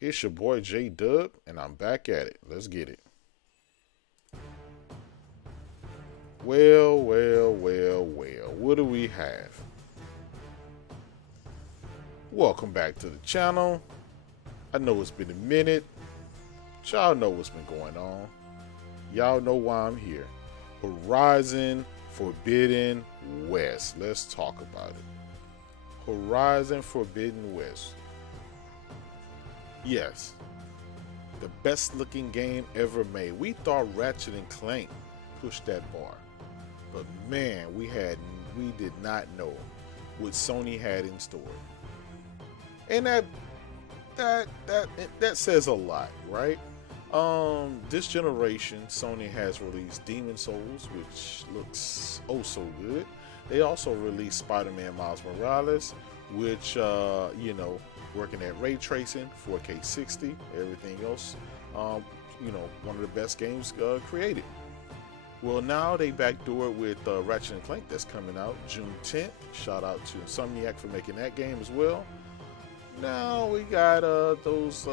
It's your boy J Dub, and I'm back at it. Let's get it. Well. What do we have? Welcome back to the channel. I know it's been a minute. But y'all know what's been going on. Y'all know why I'm here. Horizon Forbidden West. Let's talk about it. Horizon Forbidden West. Yes, the best looking game ever made. We thought Ratchet and Clank pushed that bar. But man, we did not know what Sony had in store. And that says a lot, right? This generation, Sony has released Demon Souls, which looks oh so good. They also released Spider-Man Miles Morales, which working at ray tracing, 4K 60, everything else, one of the best games created. Well, now they backdoor it with Ratchet and Clank that's coming out June 10th. Shout out to Insomniac for making that game as well. Now we got those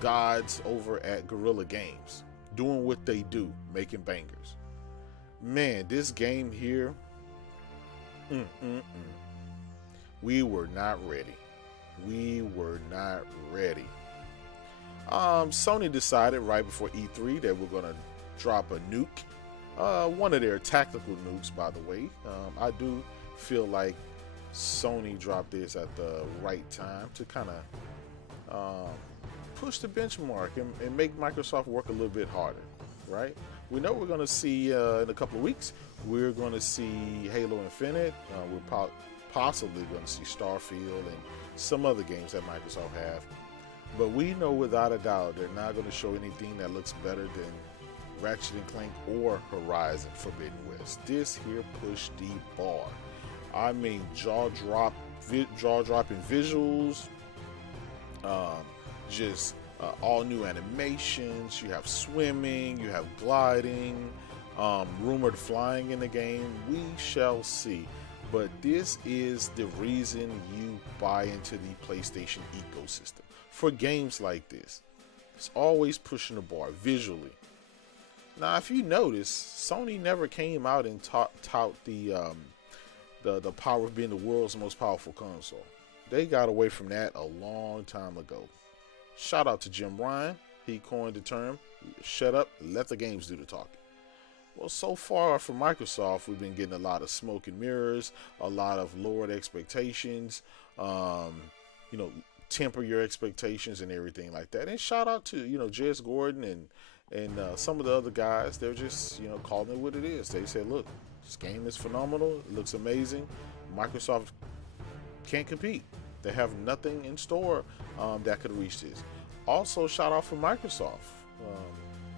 gods over at Guerrilla Games doing what they do, making bangers. Man, this game here, we were not ready. We were not ready. Sony decided right before E3 that we're gonna drop a nuke. One of their tactical nukes, by the way. I do feel like Sony dropped this at the right time to kind of push the benchmark and make Microsoft work a little bit harder, right? We know we're going to see in a couple of weeks, we're going to see Halo Infinite. We're possibly going to see Starfield and some other games that Microsoft have. But we know without a doubt they're not going to show anything that looks better than Ratchet and Clank or Horizon Forbidden West. This here pushed the bar. I mean, jaw-dropping visuals, just all new animations. You have swimming, you have gliding, rumored flying in the game. We shall see. But this is the reason you buy into the PlayStation ecosystem. For games like this, it's always pushing the bar visually. Now, if you notice, Sony never came out and tout the power of being the world's most powerful console. They got away from that a long time ago. Shout out to Jim Ryan. He coined the term, shut up, let the games do the talking. Well, so far from Microsoft, we've been getting a lot of smoke and mirrors, a lot of lowered expectations, temper your expectations and everything like that. And shout out to, J.S. Gordon and some of the other guys. They're just, calling it what it is. They said, look, this game is phenomenal. It looks amazing. Microsoft can't compete. They have nothing in store that could reach this. Also, shout out for Microsoft.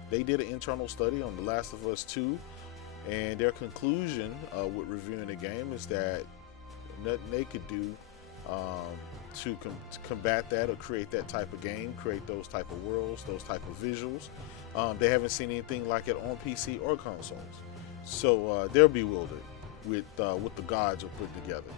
They did an internal study on The Last of Us 2, and their conclusion with reviewing the game is that nothing they could do to combat that or create that type of game, create those type of worlds, those type of visuals. They haven't seen anything like it on PC or consoles. So they're bewildered with what the gods are putting together.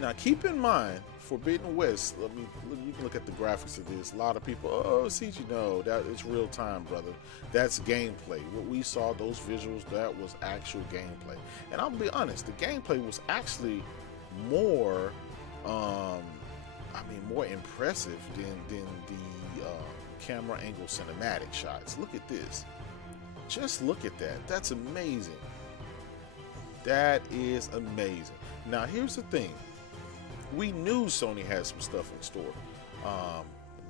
Now, keep in mind, Forbidden West. You can look at the graphics of this. A lot of people, CG, no, that it's real time, brother. That's gameplay. What we saw, those visuals, that was actual gameplay. And I'll be honest, the gameplay was actually more, more impressive than the camera angle cinematic shots. Look at this. Just look at that. That's amazing. That is amazing. Now, here's the thing. We knew Sony had some stuff in store.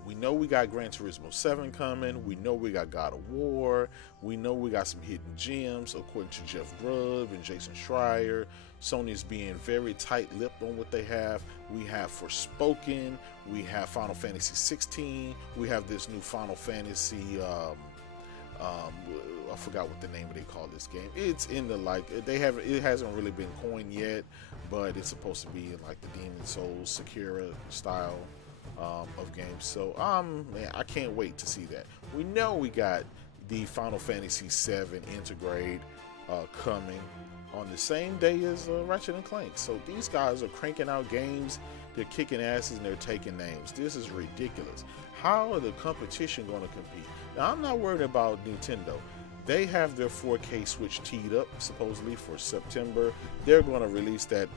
We know we got Gran Turismo 7 coming. We know we got God of War. We know we got some hidden gems, according to Jeff Grubb and Jason Schreier. Sony's being very tight-lipped on what they have. We have Forspoken. We have Final Fantasy 16. We have this new Final Fantasy. I forgot what the name of they call this game. It's in the it hasn't really been coined yet, but it's supposed to be in like the Demon Souls, Sekiro style of games. So man, I can't wait to see that. We know we got the Final Fantasy 7 Intergrade coming on the same day as Ratchet and Clank. So these guys are cranking out games they're kicking asses and they're taking names. This is ridiculous. How are the competition going to compete? Now, I'm not worried about Nintendo. They have their 4K Switch teed up supposedly for September. They're going to release that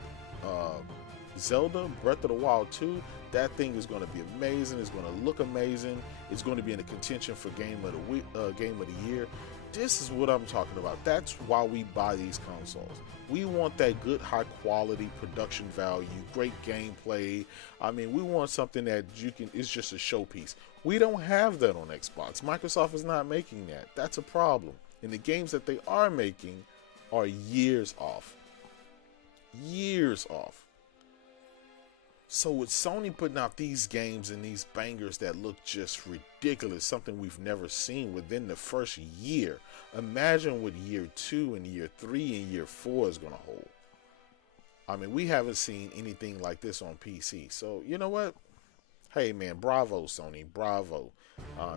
Zelda Breath of the Wild 2. That thing is going to be amazing. It's going to look amazing. It's going to be in the contention for game of the year. This is what I'm talking about. That's why we buy these consoles. We want that good, high quality production value, great gameplay. I mean, we want something that it's just a showpiece. We don't have that on Xbox. Microsoft is not making that. That's a problem. And the games that they are making are years off. Years off. So with Sony putting out these games and these bangers that look just ridiculous, something we've never seen within the first year, imagine what year 2 and year 3 and year 4 is going to hold. I mean, we haven't seen anything like this on PC. So, you know what? Hey, man, bravo, Sony, bravo.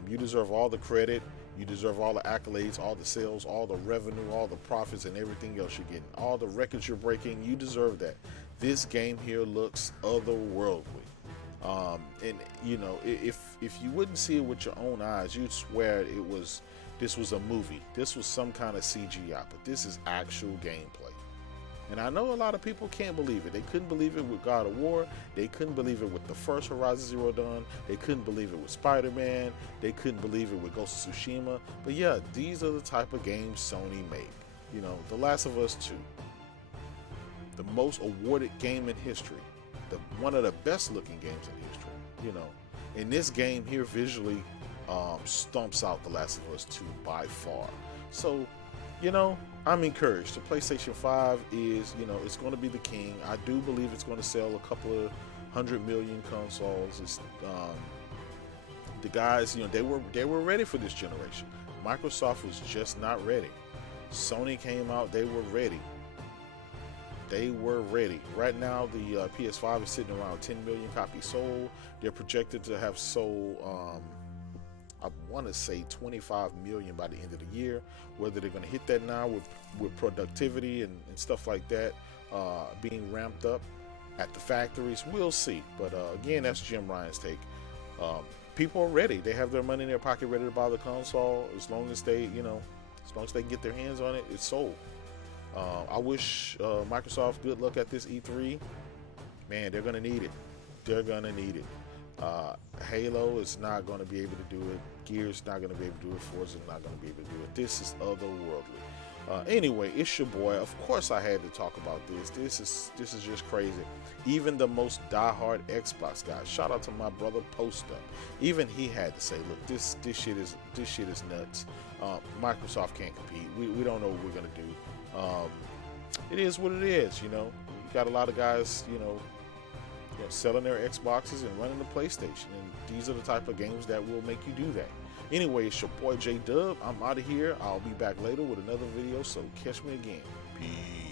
You deserve all the credit. You deserve all the accolades, all the sales, all the revenue, all the profits, and everything else you're getting. All the records you're breaking, you deserve that. This game here looks otherworldly. And, you know, if you wouldn't see it with your own eyes, you'd swear this was a movie. This was some kind of CGI, but this is actual gameplay. And I know a lot of people can't believe it. They couldn't believe it with God of War. They couldn't believe it with the first Horizon Zero Dawn. They couldn't believe it with Spider-Man. They couldn't believe it with Ghost of Tsushima. But yeah, these are the type of games Sony make. You know, The Last of Us 2. The most awarded game in history. One of the best looking games in history. You know, and this game here visually stomps out The Last of Us 2 by far. So, you know, I'm encouraged. The PlayStation 5 is, you know, it's going to be the king. I do believe it's going to sell a couple of 100 million consoles. It's, the guys, you know, they were ready for this generation. Microsoft was just not ready. Sony came out, they were ready. They were ready. Right now, the PS5 is sitting around 10 million copies sold. They're projected to have sold, I want to say 25 million by the end of the year. Whether they're going to hit that now with productivity and stuff like that being ramped up at the factories, we'll see. But again, that's Jim Ryan's take. People are ready. They have their money in their pocket, ready to buy the console. As long as they, you know, as long as they can get their hands on it, it's sold. I wish Microsoft good luck at this E3. Man, they're going to need it. They're going to need it. Halo is not going to be able to do it. Gears not going to be able to do it. Forza not going to be able to do it. This is otherworldly. Anyway, it's your boy. Of course, I had to talk about this. This is just crazy. Even the most diehard Xbox guy. Shout out to my brother Post Up. Even he had to say, "Look, this shit is nuts. Microsoft can't compete. We don't know what we're gonna do. It is what it is. You know, you got a lot of guys, you know, selling their Xboxes and running the PlayStation, and these are the type of games that will make you do that." Anyway, it's your boy J Dub. I'm out of here. I'll be back later with another video, so catch me again. Peace.